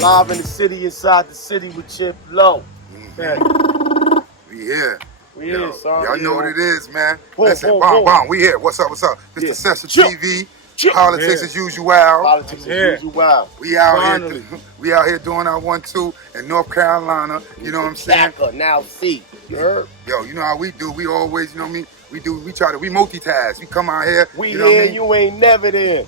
Live in the city, inside the city with Chip Lo. We here. We here, son. Y'all know what it is, man. Boom, Listen, boom, bomb, boom. bomb. We here. What's up? What's up? Mr. Session TV. Politics as usual. Politics as usual. We out here. We out here doing our 1-2 in North Carolina. You know what I'm saying? Now see. You heard? Yo, you know how we do. We always, you know what I mean? We multitask. We come out here. We you know here, what I mean? you ain't never there.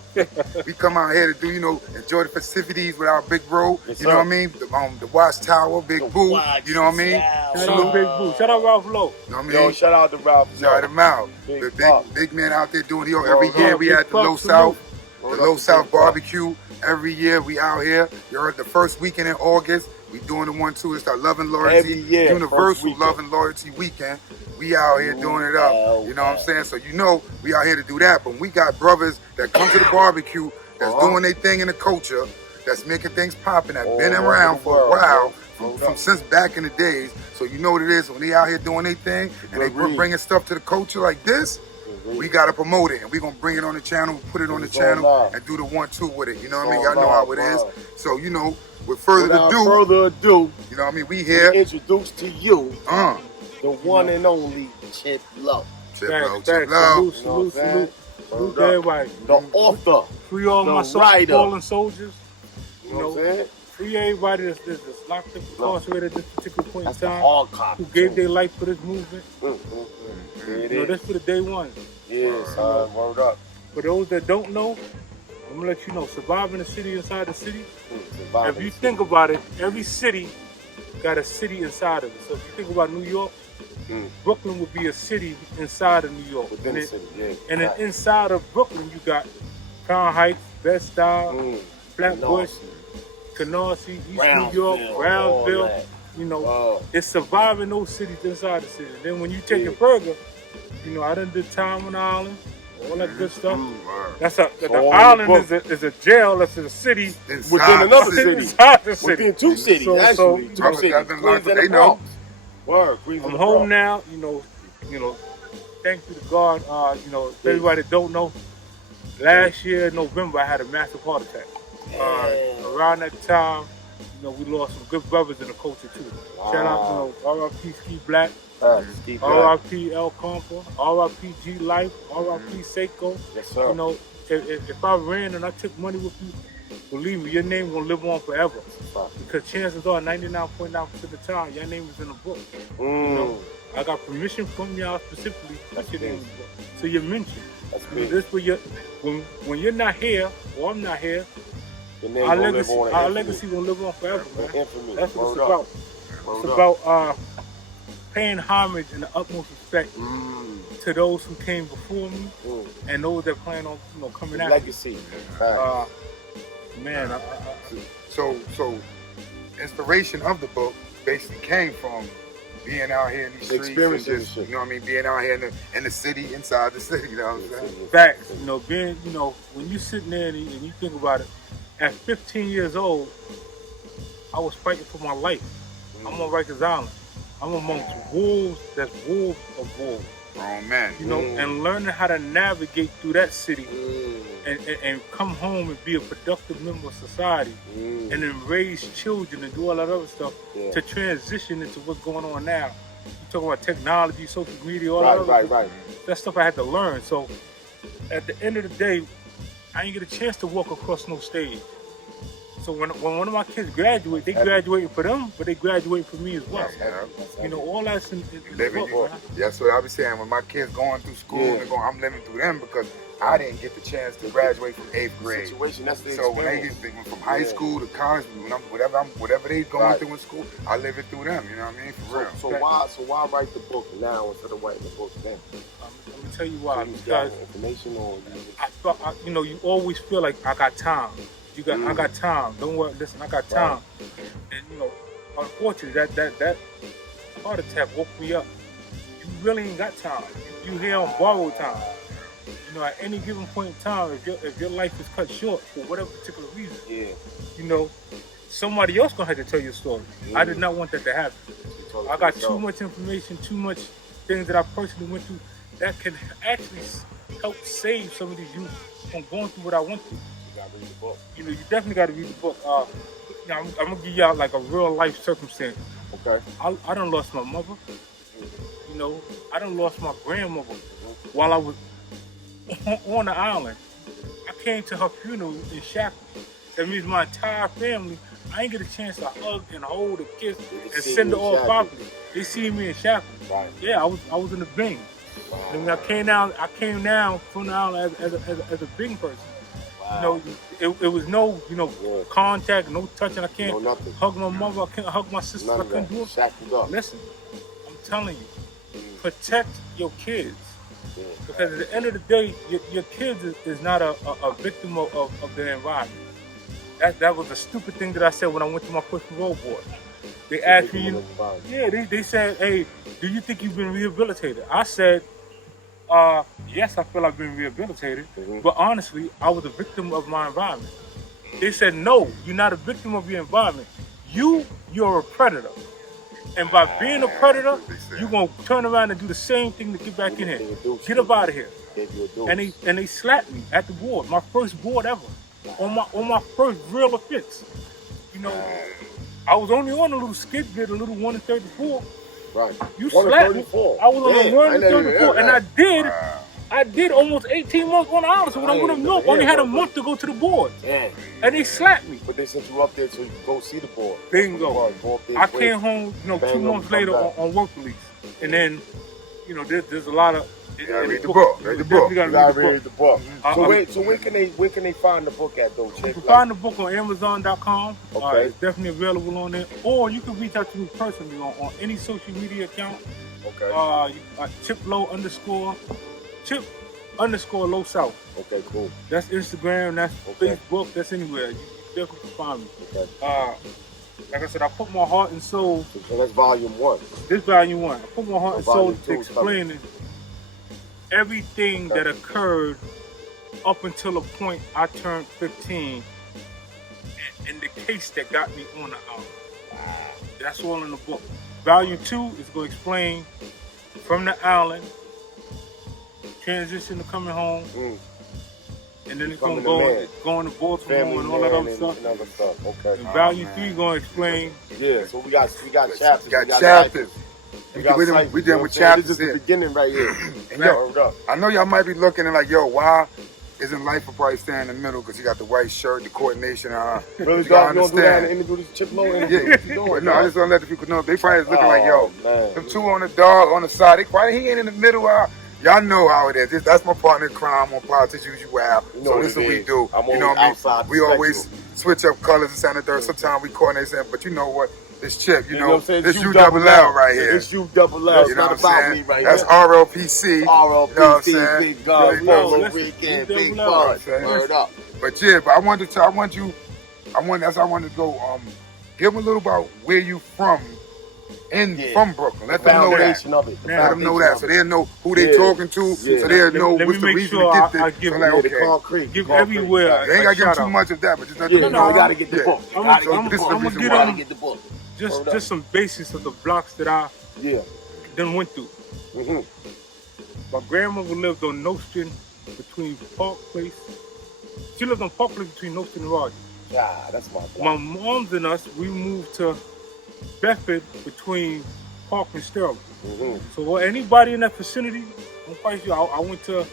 We come out here to do, enjoy the festivities with our big bro. Yes, you know what I mean? The Watchtower, Big Boo. You know what I mean? Shout out Big Boo. Shout out Ralph Low. You know what I mean? Yo, shout out to Ralph. Shout him out. Big man out there doing every year. We at the Low South. The Low South Barbecue. Every year we out here. You're the first weekend in August. We doing the 1-2. It's our Love and Loyalty Universal Love and Loyalty Weekend. We out here doing it up. You know what I'm saying? So we out here to do that. But we got brothers that come to the barbecue that's doing their thing in the culture, that's making things popping, that's been around for a while, from since back in the days. So you know what it is when they out here doing their thing and they bringing stuff to the culture like this. We gotta promote it, and we gonna bring it on the channel, put it on the channel, and do the 1-2 with it. You know what I mean? Y'all know how it is. So with further ado, you know what I mean? We here. Introduce to you the one and only Chip Lo. Chip Lo. Salute everybody. The author. Free all my fallen soldiers. You know what I'm saying? Free everybody that's locked up, incarcerated at this particular point in time, who gave their life for this movement. That's for the day one. Yes, word up. For those that don't know, I'm gonna let you know, surviving the city inside the city. If you think about it, every city got a city inside of it. So if you think about New York, Brooklyn would be a city inside of New York. Within the city, and then inside of Brooklyn, you got Crown Heights, Bed-Stuy, Flatbush, Canarsie, East New York, Brownsville. It's surviving those cities inside the city. Then when you take it further, I done did time on the island, all that good stuff. The island is a jail that's in a city within another city. Inside the city. Within two cities, actually. Two cities. Queens and the Bronx. I'm home now, thank you to God. Everybody that don't know, last year in November I had a massive heart attack. Around that time, we lost some good brothers in the culture too. Shout out to RLPC Ski Black, RLP L Compa, RLP G Life, RLP Seiko. Yes, sir. If I ran and I took money with you, believe me, your name gonna live on forever. Because chances are 99.9% of the time your name is in the book. I got permission from y'all specifically to put your name in the book. So you're mentioned. This when you're not here or I'm not here, our legacy gonna live on forever, man. That's what it's about. It's about paying homage and the utmost respect to those who came before me and those that plan on coming after. Legacy. So inspiration of the book basically came from being out here in these streets, and just, being out here in the city, inside the city. You know what I'm saying? Facts. Being when you sitting there and you think about it. At 15 years old, I was fighting for my life. I'm on Rikers Island. I'm amongst wolves that's wolves of wolves. Oh man. And learning how to navigate through that city and come home and be a productive member of society and then raise children and do all that other stuff to transition into what's going on now. You talk about technology, social media, all that other that stuff I had to learn. So at the end of the day, I didn't get a chance to walk across no stage. So when one of my kids graduate, they graduating for them, but they graduating for me as well. All that's in the book, man. That's what I be saying. When my kids going through school, I'm living through them because I didn't get the chance to graduate from 8th grade. So when they get from high school to college, whatever they going through in school, I live it through them. You know what I mean? For real. So why write the book now instead of writing the book then? Let me tell you why. Because information you always feel like I got time. I got time. Don't worry. Listen, I got time. And unfortunately, that heart attack woke me up. You really ain't got time. You here on borrowed time. At any given point in time, if your life is cut short for whatever particular reason, somebody else gonna have to tell your story. I did not want that to happen. I got too much information, too much things that I personally went through that can actually help save some of these youth from going through what I went through. You gotta read the book. You definitely gotta read the book. I'm gonna give y'all like a real life circumstance. Okay. I done lost my mother. You know, I done lost my grandmother while I was on the island. I came to her funeral in Shackles. That means my entire family, I ain't get a chance to hug and hold and kiss and send her all properly. They see me in Shackles. Right. Yeah, I was in the Bing. Wow. And when I came down from the island as a Bing person. Wow. You know, it was no, contact, no touching. I can't nothing. hug my mother. I can't hug my sisters. I couldn't do it. Shackled up. Listen, I'm telling you, protect your kids. Yeah. Because at the end of the day, your kids is not a victim of their environment. That was a stupid thing that I said when I went to my push parole board. They asked me, they said, hey, do you think you've been rehabilitated? I said, yes, I feel I've been rehabilitated, but honestly, I was a victim of my environment. They said, no, you're not a victim of your environment. You're a predator. And by being a predator, you're going to turn around and do the same thing to get back in here. Get up out of here. And they slapped me at the board, my first board ever, on my first real offense. You know, I was only on a little skid bit, a little 1 in 34. Right. You slapped me. I was on a 1 in 34, and I did almost 18 months on the island. So when I went up north, I only had a month to go to the board. Damn. And they slapped me. But they sent you up there so you could go see the board. Bingo. I came home, 2 months later on work release. And then, there's a lot of... You gotta read the book. Read the book. You gotta read the book. So where can they find the book at though, Chip? You can find the book on Amazon.com. Okay. It's definitely available on there. Or you can reach out to me personally on any social media account. Okay. Chip Lo _ Chip _ Low South. Okay, cool. That's Instagram, that's Facebook, that's anywhere. You definitely can find me. Okay. Like I said, I put my heart and soul. So that's volume 1. This volume 1. I put my heart and soul to explaining explaining everything that occurred up until the point I turned 15 and the case that got me on the island. That's all in the book. Volume 2 is going to explain from the island, transition to coming home, and then it's going to going to Baltimore and all that other stuff. Okay. And volume 3 is going to explain. Yeah, so we got chapters. We got chapters. We done with chapters. This is the beginning right here. And yo, I know y'all might be looking and like, yo, why isn't Life probably staying in the middle? Because he got the white shirt, the coordination. Really, dog, you don't do that and do this Chip Lo interview? But no, I just don't let the people know. They probably looking like, yo, them two on the dog, on the side. He ain't in the middle. Y'all know how it is. That's my partner in crime on Politics Usual. So this is what we do. You know what I mean? We always switch up colors and sound and third. Sometimes we coordinate, but you know what? This Chip, this ULL right here. This ULL. You know what I'm saying? That's RLPC. RLPC, big guns, local weekend, big fun. Word up. But I wanted to go, give them a little about where you from Brooklyn. Let them know that. Let them know that. So they'll know who they talking to. So they'll know what's the reason to get this. Give everywhere. They ain't got to give too much of that, but just let them know. No, we got to get the book. I'm going to get the book. Just some basics of the blocks that I done went through. My grandmother lived on Nostrand between Park Place. She lived on Park Place between Nostrand and Rogers. Yeah, that's my block. My mom's and us, we moved to Bedford between Park and Sterling. So anybody in that vicinity, I'm quite sure I went to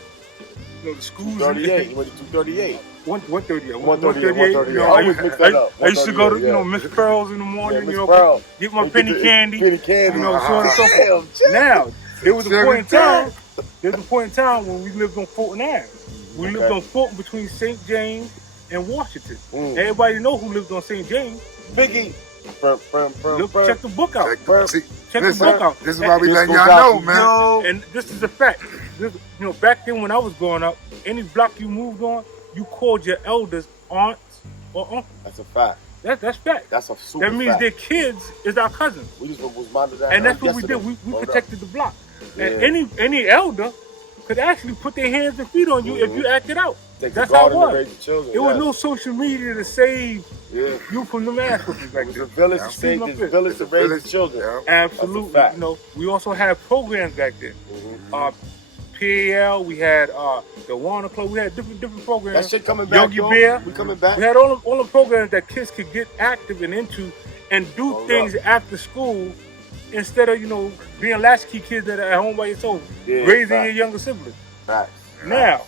the schools. 38. You went to 238. 138. 138. I always mix that up. I used to go to Miss Pearl's in the morning. Get my penny candy. Penny candy. So on and so forth. Now there was a point in time. There's a point in time when we lived on Fulton Ave. We lived on Fulton between St. James and Washington. Everybody know who lived on St. James. Biggie. Check the book out. Check the book out. This is why we letting y'all know, man. And this is a fact. Back then when I was growing up, any block you moved on, you called your elders aunts or uncles. That's a fact. That's fact. That's a super fact. That means their kids is our cousins. We just was minded that. And that's what we did. We protected the block. And any elder could actually put their hands and feet on you if you acted out. That's how it was. There was no social media to save you from the mass whoopings back then. It was a village to save this village to raise the children. Absolutely. We also had programs back then. PAL, we had the Warner Club, we had different programs. That shit coming back, Yogi Bear. We coming back. We had all the programs that kids could get active and into and do things after school instead of, being latchkey kids that are at home by yourself, raising your younger siblings. Facts. Now,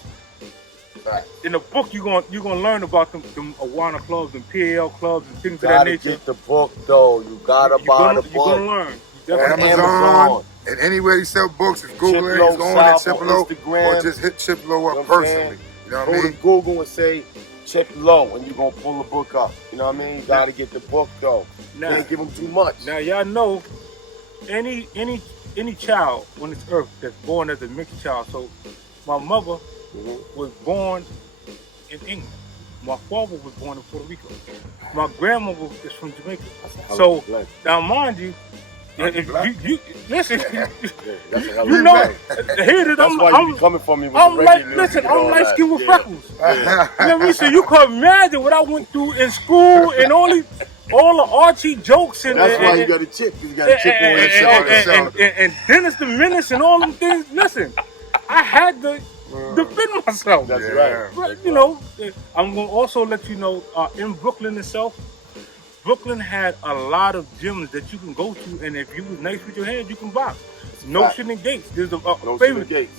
in the book, you're gonna learn about them Awana clubs and PAL clubs and things of that nature. You gotta get the book, though. You gotta buy the book. You're gonna learn. Amazon, and anywhere you sell books, it's Google it, it's going at Chip Lo, or just hit Chip Lo up personally. You know what I mean? Go to Google and say Chip Lo, and you're gonna pull the book up. You know what I mean? You gotta get the book, though. Now, can't give them too much. Now, y'all know, any child on this earth that's born as a mixed child. So, my mother was born in England. My father was born in Puerto Rico. My grandmother is from Jamaica. So, now mind you, if you listen, here it is. That's why you be coming for me with I'm the like, reggae listen, music and I'm all light that. skinned with freckles. You know what I mean? So you can imagine what I went through in school and all the Archie jokes and that's why you got a chip, because you got a chip on that shoulder. And Dennis the Menace and all them things. Listen, I had to defend myself. That's right. But, I'm going to also let you know, in Brooklyn itself, Brooklyn had a lot of gyms that you can go to, and if you was nice with your hands, you can box. Notion and Gates. There's a favorite. Gates.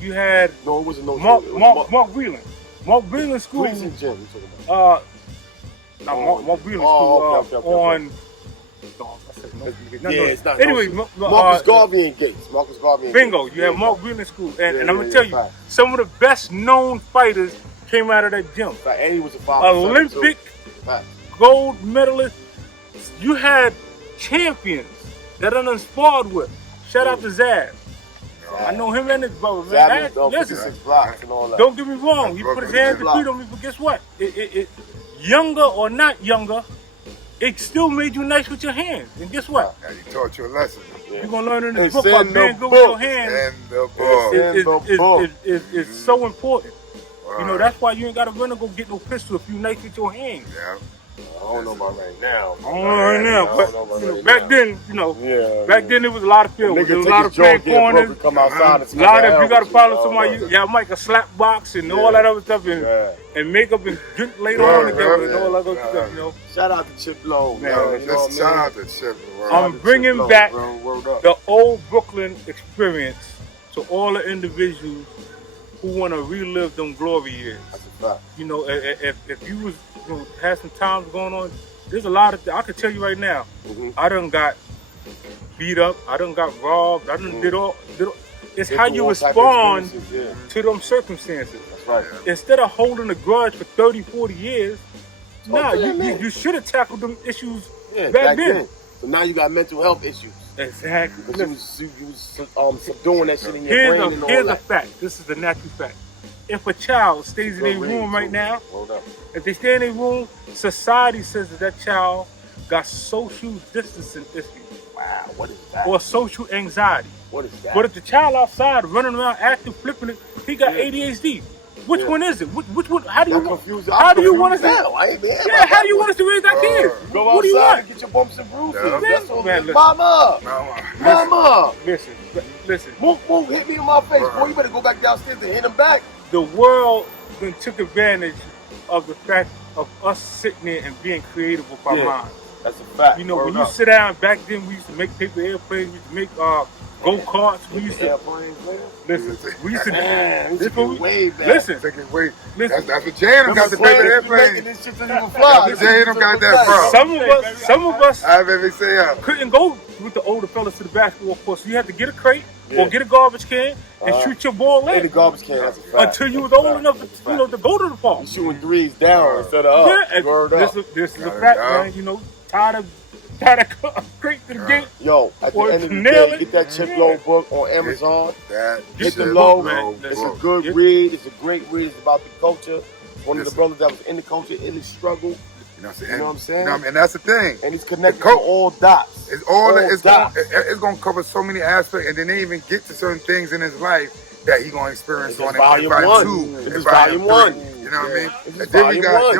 You had it wasn't Notion. Mark Whelan. Mark Whelan School. Gleason Gym, you talking about? Mark Whelan School on. It's not. Anyway, Marcus Garvey and Gates. Marcus Garvey and bingo. Gates. You have Mark Whelan School, and I'm gonna tell you, some of the best known fighters came out of that gym. And he was a Olympic gold medalist. You had champions that I done sparred with. Shout out to Zaz. I know him and his brother. Man. Listen, don't get me wrong. He put his hands and feet on me, but guess what? Younger or not younger, it still made you nice with your hands. And guess what? Now you taught you a lesson. You're going to learn in this book about being good with your hands. It's so important. That's why you ain't got to run and go get no pistol if you nice with your hands. Yeah. I don't know about right now. But back then, back then there was a lot of field. There was a lot of playing corners. Come outside and a lot of, if you got to follow somebody, y'all might a slap box and all that other stuff and make up and drink later on together and all that other stuff, Shout out to Chip Lo, man. Shout out to Chip Lo. I'm bringing back the old Brooklyn experience to all the individuals who want to relive them glory years. That's a fact. If you was had some times going on, there's a lot of I can tell you right now. I done got beat up. I done got robbed. I done did all. It's how you respond to them circumstances. That's right. Instead of holding a grudge for 30, 40 years, you should have tackled them issues back then. So now you got mental health issues. Exactly. Because you was subduing that shit in your brain and all that. Here's a fact. This is the natural fact. If a child stays in their room right now, if they stay in their room, society says that child got social distancing issues. Wow, what is that? Or social anxiety. What is that? But if the child outside running around active, flipping it, he got ADHD. Which one is it? Which one? How do you want us to? How do you want us to raise our kids? Go what do you want? And get your bumps and bruises. Man, Mama. Listen. Move, hit me in my face. Boy, you better go back downstairs and hit him back. The world then took advantage of the fact of us sitting there and being creative with our minds. That's a fact. When you sit down, back then we used to make paper airplanes, we used to make go-karts, we used to... Listen, we used to... way back. Listen. That's what J&M got the paper airplane. This shit doesn't even fly. J&M got that from. Some of us couldn't go with the older fellas to the basketball court, so you had to get a crate or get a garbage can and shoot your ball in. The garbage can, that's a fact. Until you was old enough to go to the park. You shooting threes down instead of up. This is a fact, man. Tired of crate to the gate. Yo, at the end of the day, get that Chip Lo book on Amazon. Get the Lo, man. It's a good read. It's a great read. It's about the culture. One of the brothers that was in the culture, in the struggle. You know what I'm saying? And that's the thing. And he's connected to all dots. It's going to cover so many aspects, and then they even get to certain things in his life that he's going to experience on volume 1. This is volume 1. You know what I mean? And then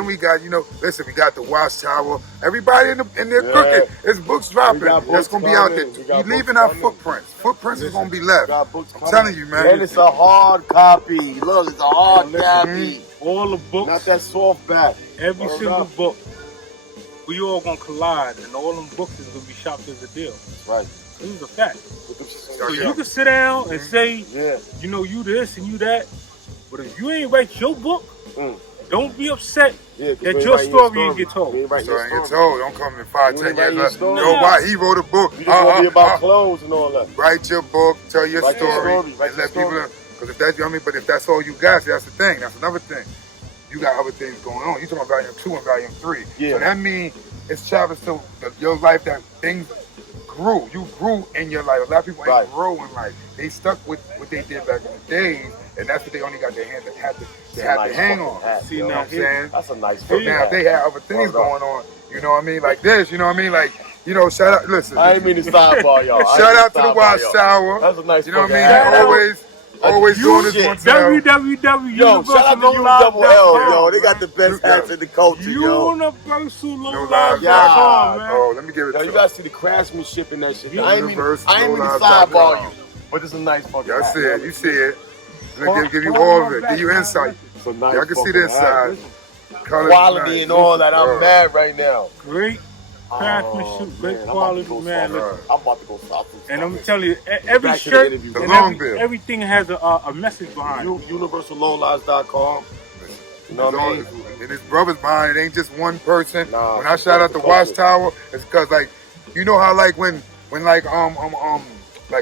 we got, you know, listen, we got the Watchtower. Everybody in their cooking. There's books dropping. That's gonna be out there. We leaving our footprints. Footprints is gonna be left. I'm telling you, man. And it's a hard copy. Look, it's a hard copy. All the books. Not that soft back. Every single book. We all gonna collide, and all them books is gonna be shopped as a deal. Right. This is a fact. So you can sit down and say, you know, you this and you that, but if you ain't write your book, don't be upset that your story ain't get told. Don't come in 5, 10 years. Why he wrote a book? You just want to be about clothes and all that. Write your book, tell your story, and let people know. Because if that's, you know what I mean. But if that's all you got, see, that's the thing. That's another thing. You got other things going on. You talking about volume 2 and volume 3. So that means it's chapters to your life that things grew. You grew in your life. A lot of people ain't grow in life. They stuck with what they did back in the days, and that's what they only got their hand to hang on. See, you know what I'm saying? That's a nice So now if they have other things going on, you know what I mean, like this, you know what I mean, like, you know, shout out, listen. I ain't mean to sidebar y'all. Shout out to the Watchtower. That's a nice, you know what I mean? Always doing this one time. www. Yo, shout out to ULL, yo. They got the best hats in the culture, yo. UniversalLowLife.com, man. Oh, let me give it to you. You guys see the craftsmanship in that shit. I ain't mean to sidebar you, but it's a nice fucking hat. I see it. You see it. Let me give you all of it. Give you insight. Y'all can see the inside. Quality and all that. I'm mad right now. Great craftsmanship, great quality, man. I'm about to go stop this. And I'm telling you, every shirt and everything has a message behind it. UniversalLowLives.com. You know what I mean? And his brothers behind it. Ain't just one person. When I shout out the Watchtower, it's because, like, you know how, like, when like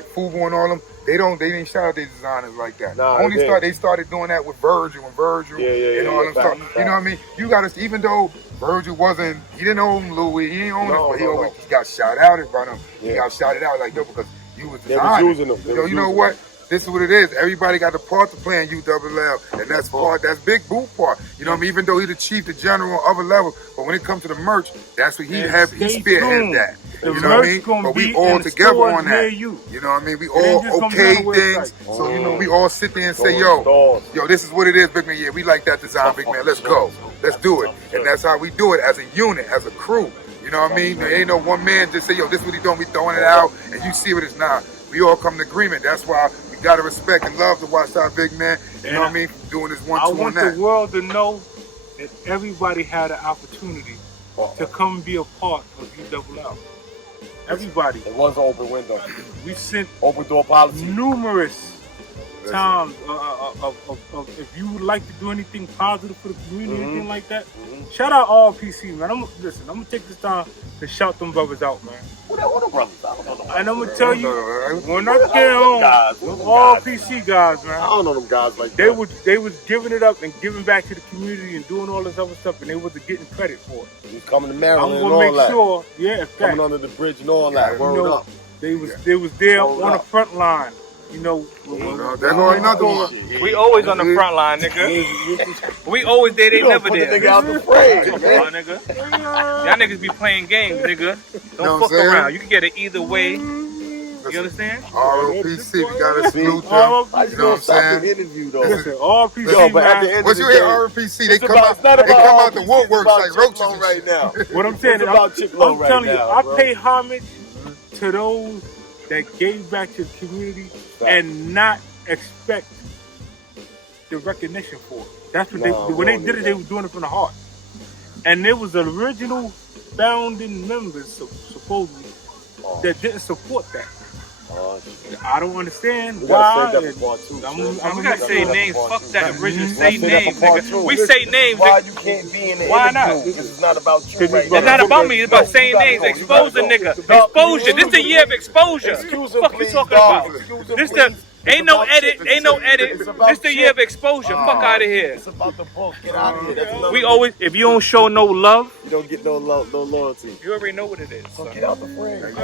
Fubu and all them, they didn't shout out their designers like that. They started doing that with Virgil and all them stuff. You know what I mean? You gotta, even though Virgil he didn't own Louis, he didn't own it, but he always got shouted out about him. He got shouted out like, yo, because you was designing. You know what? This is what it is. Everybody got a part to play in ULL, and that's Big Boo part. You know what I mean? Even though he the chief, the general, other level, but when it comes to the merch, that's what he spearhead that. You know what I mean? But we all together on that. You know what I mean? We all okay things. So, you know, we all sit there and say, yo, this is what it is, Big Man. Yeah, we like that design, Big Man. Let's go. Let's do it. And that's how we do it as a unit, as a crew. You know what I mean? There ain't no one man just say, yo, this is what he doing. We throwing it out, and you see what it's not. We all come to agreement. That's why we got to respect and love the Watchtower Big Man. You know what I mean? Doing this 1-2 on that. I want the world to know that everybody had an opportunity to come and be a part of ULL. Everybody. It was an open window. We sent open door policy numerous times of if you would like to do anything positive for the community, anything like that. Shout out RLPC, man. I'm gonna take this time to shout them brothers out, man. Who the brothers out? And I'm gonna tell you, when I get home, RLPC guys, man. I don't know them guys like that. They was giving it up and giving back to the community and doing all this other stuff, and they wasn't getting credit for it. He's coming to Maryland and all that. I'm gonna make sure, coming under the bridge and all that. Word up. They was there on the front line. You know, they're going another one. We always on the front line, nigga. We always there, they never there. Nigga. Y'all niggas be playing games, nigga. Don't fuck around. You can get it either way. You understand? RLPC, we gotta salute them. You know what I'm saying? Listen, RLPC, once you hear RLPC, they come out the woodworks like roaches right now. What I'm saying is, I'm telling you, I pay homage to those that gave back to the community and not expect the recognition for it. That's what when they did it, they were doing it from the heart. And there was the original founding members, supposedly, that didn't support that. I don't understand why. We gotta say names. Fuck that original. Say names, nigga. We say names. Why you can't be in the Why not? Because it's not about you right now. It's not about me. It's about saying names. Expose the nigga. Exposure. This the year of exposure. What the fuck you talking about? This the ain't no edit. Ain't no edit. This the year of exposure. Fuck out of here. It's about the book. Get out of here. We always, if you don't show no love, you don't get no love, no loyalty. You already know what it is. So get out the frame. You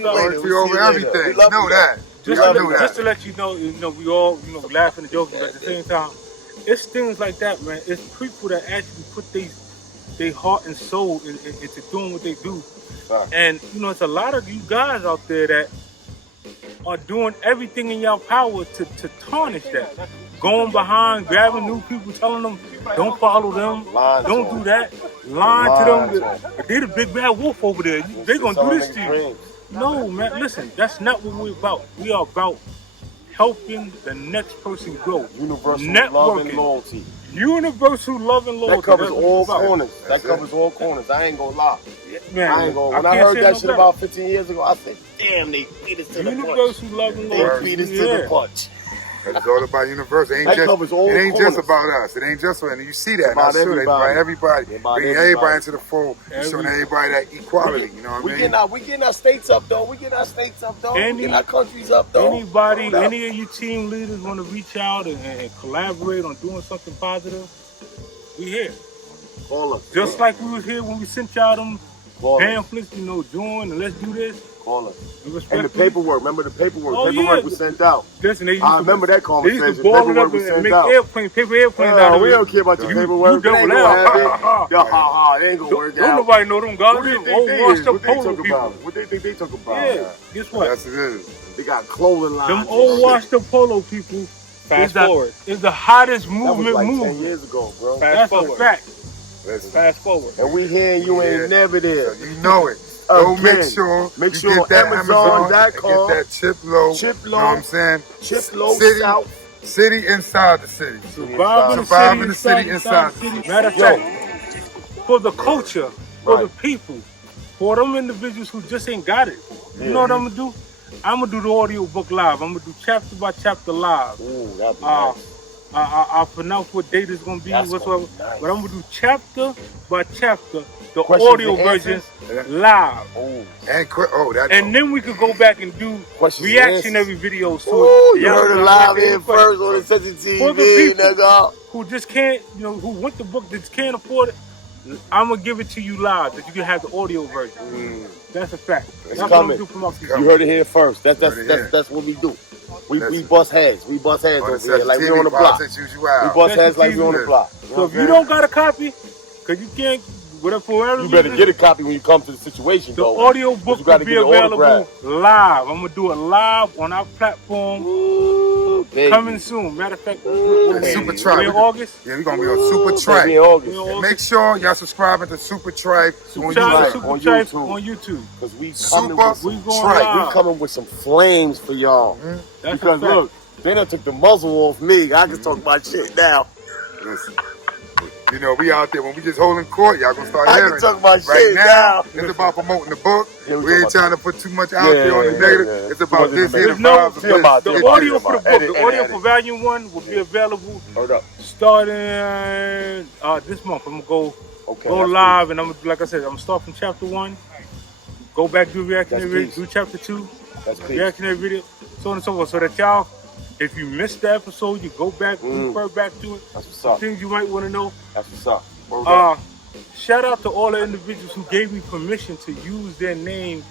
know, loyalty over everything. You know that. Just to let you know, we all, laughing and joking, but at the same time, it's things like that, man. It's people that actually put their heart and soul into doing what they do. And, it's a lot of you guys out there that are doing everything in your power to tarnish that. Going behind, grabbing new people, telling them, don't follow them, don't do that. Lying to them. They're the big bad wolf over there. They're going to do this to you. No, man, listen, that's not what we're about. We are about helping the next person grow. Universal love and loyalty. Universal love and loyalty. That covers all corners. That covers all corners. I ain't gonna lie. Man, when I heard that shit about 15 years ago, I said, damn, they beat us to the punch. Universal love and loyalty. They beat us to the punch. It's all about universal. It ain't just about us. It ain't just about, and you see that. About everybody. Bringing everybody into the fold. Showing everybody that equality. You know what I mean? We getting our states up, though. We getting our countries up, though. Anybody, any of you team leaders want to reach out and collaborate on doing something positive, we here. Call us. Just like we was here when we sent y'all them pamphlets, doing and let's do this. Call us. And the paperwork. Remember the paperwork? Oh, paperwork was sent out. Listen, I remember that conversation. They used to ball it up and make paper airplanes out of it. We don't care about your paperwork. You double out. It ain't gonna work out. Don't nobody know them guys. Old washed up polo people. What they think they talk about? Yeah. Guess what? Yes, it is. They got clothing lines. Them old washed up polo people. Fast forward. Is the hottest movement. That was like 10 years ago, bro. That's a fact. Fast forward. And we hearing you ain't never there. So you know it. Go make sure you get that Amazon.com, get that Chip Lo. You know what I'm saying? Chip Lo South. City inside the city. Surviving the city inside the city. Matter of fact, for the culture, for the people, for them individuals who just ain't got it. You know what I'm gonna do? I'm gonna do the audio book live. I'm gonna do chapter by chapter live. Ooh, that'd be nice. I'll pronounce what date it's gonna be, whatsoever. Nice. But I'm gonna do chapter by chapter, the questions audio version live. And then we could go back and do reactionary videos to it. You heard it live here first on the Session TV. For the people who just can't, who want the book that just can't afford it, I'm gonna give it to you live that you can have the audio version. That's a fact. That's what I'm gonna do for my people. You heard it here first. That's what we do. We bust heads. We bust heads over here like we on the block. We bust heads like we on the block. So if you don't got a copy, cause you can't, whatever. You better get a copy when you come to the situation. The audio book will be available live. I'm gonna do it live on our platform. Coming soon. Matter of fact, Super Tribe. In August? Yeah, we're gonna be on Super Tribe. And make sure y'all subscribing to Super Tribe on YouTube. Because we coming with some flames for y'all. Because look, they done took the muzzle off me. I can talk my shit now. Listen. We out there when we just holding court, y'all gonna start hearing. I can talk my shit right now. It's about promoting the book. We ain't trying to put too much out there on the negative. It's about this here. The audio for the book, the audio for Volume 1 will be available starting this month. I'm gonna go live, and I'm like I said, I'm gonna start from chapter 1, go back do reactionary video, do chapter 2, reactionary video, so on and so forth, so that y'all, if you missed the episode, you go back, refer back to it. That's what's up. Things you might want to know. That's what's up. Shout out to all the individuals who gave me permission to use their name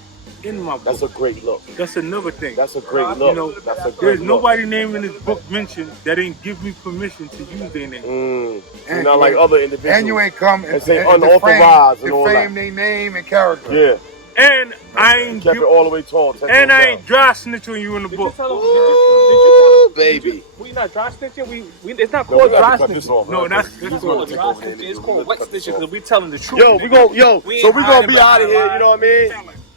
in my book. That's a great look. That's another thing. That's a great look. There's nobody named in this book mentioned that didn't give me permission to use their name. And not like other individuals. And you ain't come and say unauthorized and all that. Defame their name and character. Yeah. And I ain't kept it all the way tall. And I ain't dry snitching you in the book. Did you tell baby. We not dry snitching. It's not called dry snitching. No, that's called dry snitching. It's called wet snitching because we telling the truth. So we gonna be out of here. You know what I mean?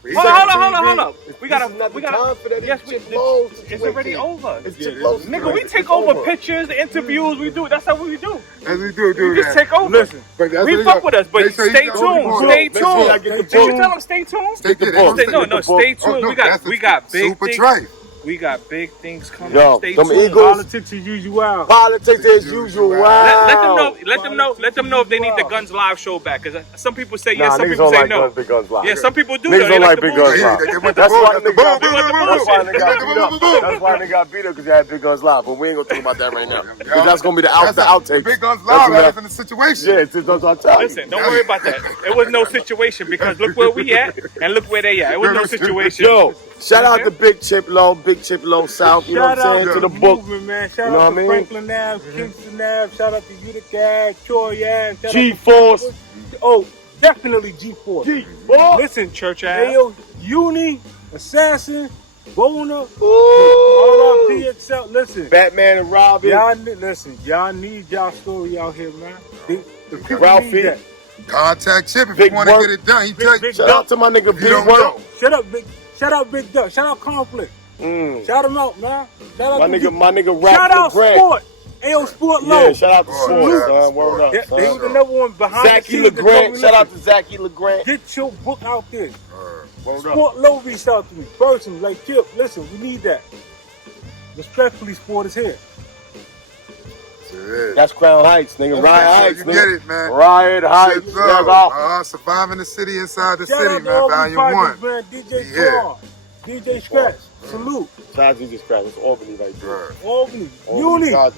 Hold up. We gotta. Yes, it's already over. Nigga, we take over pictures, interviews. We do. That's how we do. As we do. We just take over. Listen, we fuck with us, but stay tuned. Stay tuned. Did you tell them stay tuned? Stay tuned. We got big things. We got big things coming. Stay tuned. Politics as usual. Politics as usual. Let them know if they need the Guns Live show back. Because some people say yes, some people say no. Yeah, some people do. Niggas don't like Big Guns Live. That's why they got beat up because they had Big Guns Live. But we ain't gonna talk about that right now. Because that's gonna be the outtake. Big Guns Live right in the situation. Yeah, that's what I'm telling you. Listen, don't worry about that. It was no situation because look where we at and look where they at. It was no situation. Yo, shout out to Big Chip Lo, Big Chip Lo South, you know what I'm saying? To the book. Movement, man. Shout out to Franklin Ave, Kingston Ave, shout out to Utica Ave, Troy Ave, G-Force. Oh, definitely G-Force. G-Force. Listen, Church Ave. Hey, yo, Uni, Assassin, Bona, RLPC. Listen, Batman and Robin. Y'all need y'all story out here, man. The people Ralphie. need that. Contact Chip if Big you want to work. get it done. Shout out to my nigga Big Work. Shut up, Big Duck. Shout out Conflict. Shout him out, man. Shout out my nigga Ralph Shout out Grant. Sport. Ayo, Sport Low. Yeah, shout out to Sport. Word up. They was another one behind Zachy the scenes. LeGrand. Shout out to Zachy LeGrand. Get your book out there. Word Sport up. Low reached out to me. Personally, like, Chip, listen, we need that. Respectfully, Sport is here. That's Crown Heights, nigga. Riot Heights, You nigga. get it, man. Riot Heights. Surviving the city inside the Shout city, out to man. all Volume these 1. projects, man. DJ Squad, DJ Scratch, salute. Shout out to DJ Scratch. It's Albany right there. Albany, Uni. Shout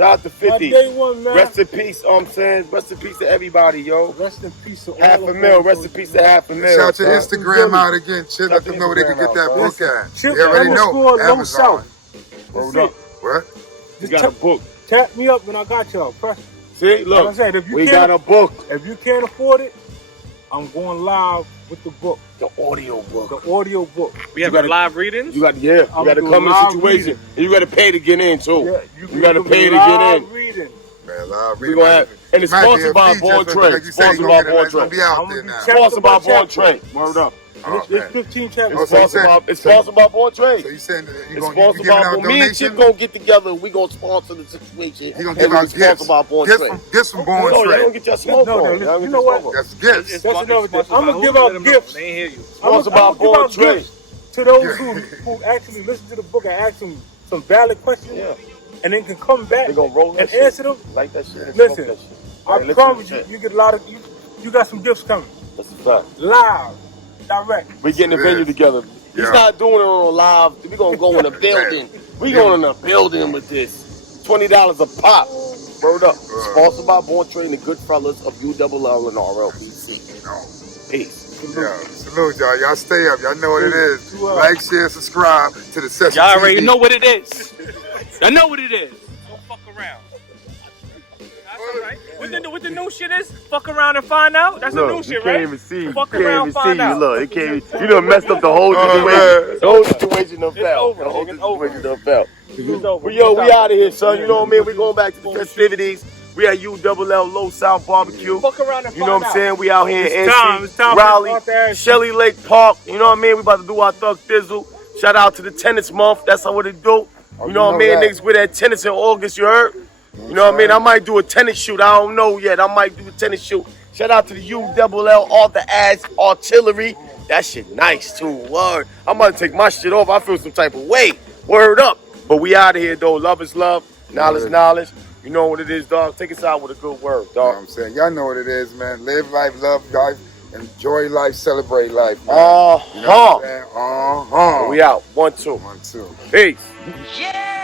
out to 50. Day one, man. Rest in peace, I'm saying. Rest in peace to everybody, yo. Rest in peace to all $500,000. Rest in peace to $500,000. Shout your Instagram out again, Chip. Let them know where they can get that book at. Chip They already know. Low Amazon. South. Word up. What? You got a book. Tap me up when I got y'all. Press. See, look. Like I said, if you We can't- got a book. If you can't afford it, I'm going live with the book. The audio book. The audio book. We have live readings. You got to, you got to come in the situation. And you got to pay to get in, too. Yeah, you got to pay to get in. Reading. Man, live We reading. gonna have, and it's sponsored by Born Trade. Sponsored by Born Trade. Sponsored by Born Trade. Word up. It's 15 chapters. It's sponsored by Born Trade. So you saying that It's sponsored by Born Trade. Me and Chip gonna get together. We gonna sponsor the situation. He gonna give out gifts. Gifts from Born No, y'all Trade. don't get your smoke on. You know what? That's gifts. That's another thing. I'm gonna give out gifts. They ain't hear you. Sponsored by Born Trade. To those who actually listen to the book and ask them some valid questions, and then can come back They gonna roll that and shit. answer them. Like that shit. Listen, That shit. I Hey, promise you get a lot of you got some gifts coming. That's a fact. Live, direct. We getting the venue together. He's not doing it on live. We gonna go in the building. We going in the building with this. $20 a pop. Word up. Sponsored by Born Trade and the good fellas of ULL and RLPC. Peace. Yeah, salute y'all. Y'all stay up. Y'all know what it is. Like, share, subscribe to the session. Y'all already know what it is. Y'all know what it is. Don't fuck around. That's all right. What the new shit is? Fuck around and find out? That's the new shit, right? You can't even see you. Fuck Can't around, even see find you. out. Look, it can't even, you done messed up the whole situation. The whole situation done fell. The whole situation done fell. But yo, we out of here, son. You know what I mean? We going back to the festivities. We at ULL Low South Barbecue. Fuck around and You know what I'm saying? We out here in It's time Raleigh, for Shelley Lake Park. You know what I mean? We about to do our Thug Thizzle. Shout out to the tennis month. That's how it do. You know what I mean? Niggas with that tennis in August, you heard? You know what I mean? I might do a tennis shoot. I don't know yet. I might do a tennis shoot. Shout out to the ULL Arthur Ass Artillery. That shit nice too. Word. I'm about to take my shit off. I feel some type of way. Word up. But we out of here though. Love is love. Knowledge, knowledge. You know what it is, dog. Take us out with a good word, dog. You know what I'm saying? Y'all know what it is, man. Live life, love life, enjoy life, celebrate life, man. You know what I'm saying? We out. 1, 2. 1, 2. Peace. Yeah.